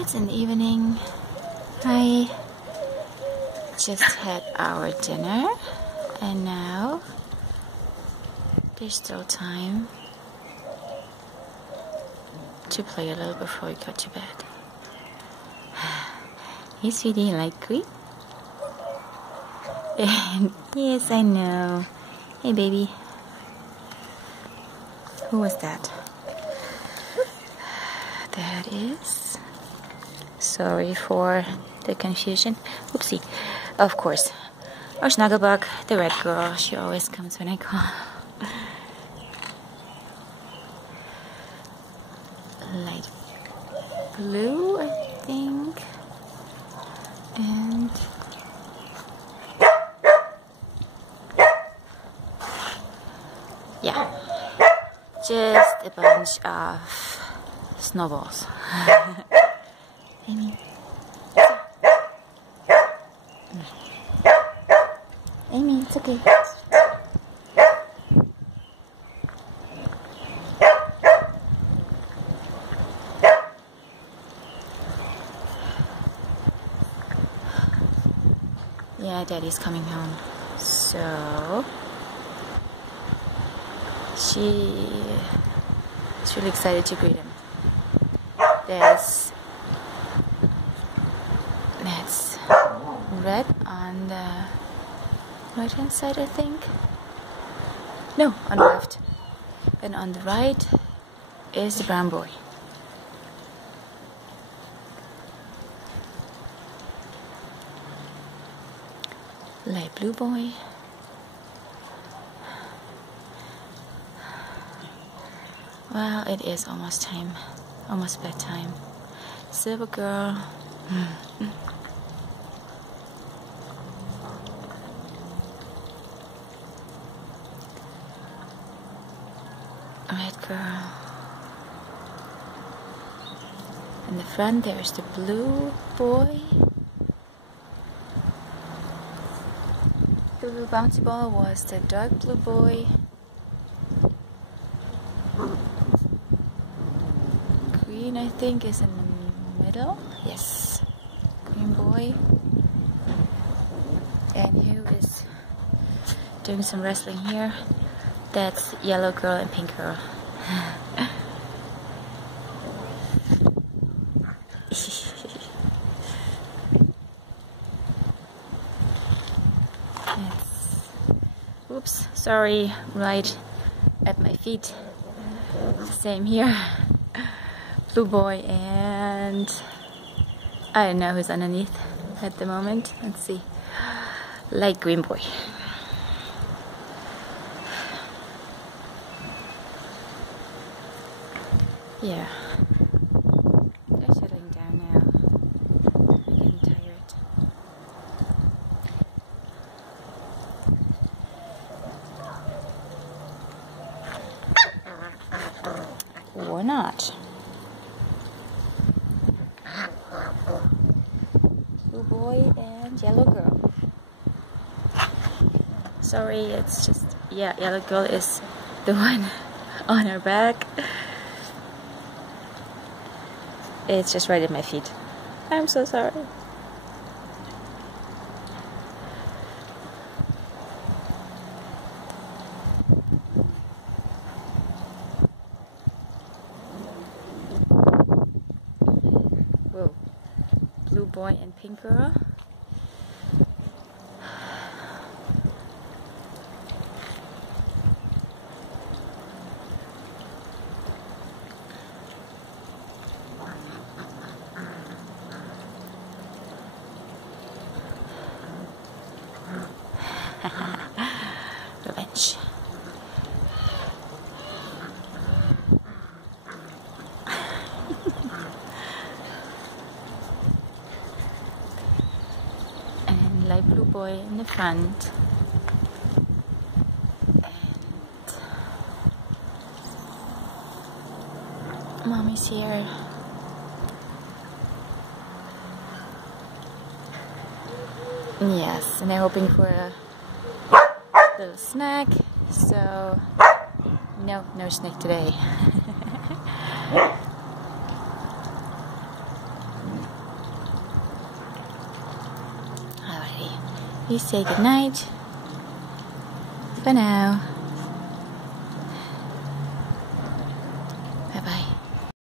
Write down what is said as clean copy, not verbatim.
It's in the evening. I just had our dinner and now there's still time to play a little before we go to bed. Hey sweetie, you like green? And yes, I know. Hey baby. Who was that? That is... Sorry for the confusion. Oopsie. Of course. Our Snugglebug, the red girl. She always comes when I call. Light blue, I think. And... yeah. Just a bunch of snowballs. Amy. Amy, it's okay. Yeah, Daddy's coming home. So she's really excited to greet him. That's red on the right hand side, I think. No, on the left. And on the right is the brown boy. Light blue boy. Well, it is almost time. Almost bedtime. Silver girl. Red girl. In the front there's the blue boy. The blue bouncy ball was the dark blue boy. Green, I think, is in the middle. Yes. Green boy. And who is doing some wrestling here? That's yellow girl and pink girl. Oops, sorry, right at my feet. Same here. Blue boy and I don't know who's underneath at the moment. Let's see. Light green boy. Yeah. They're settling down now. I'm getting tired. Or not. Blue boy and yellow girl. Sorry, it's just, yeah, yellow girl is the one on her back. It's just right at my feet. I'm so sorry. Whoa. Blue boy and pink girl. Revenge. And light blue boy in the front. And Mommy's here. Yes, and they're hoping for a little snack, so no snack today. please say goodnight for now. Bye-bye.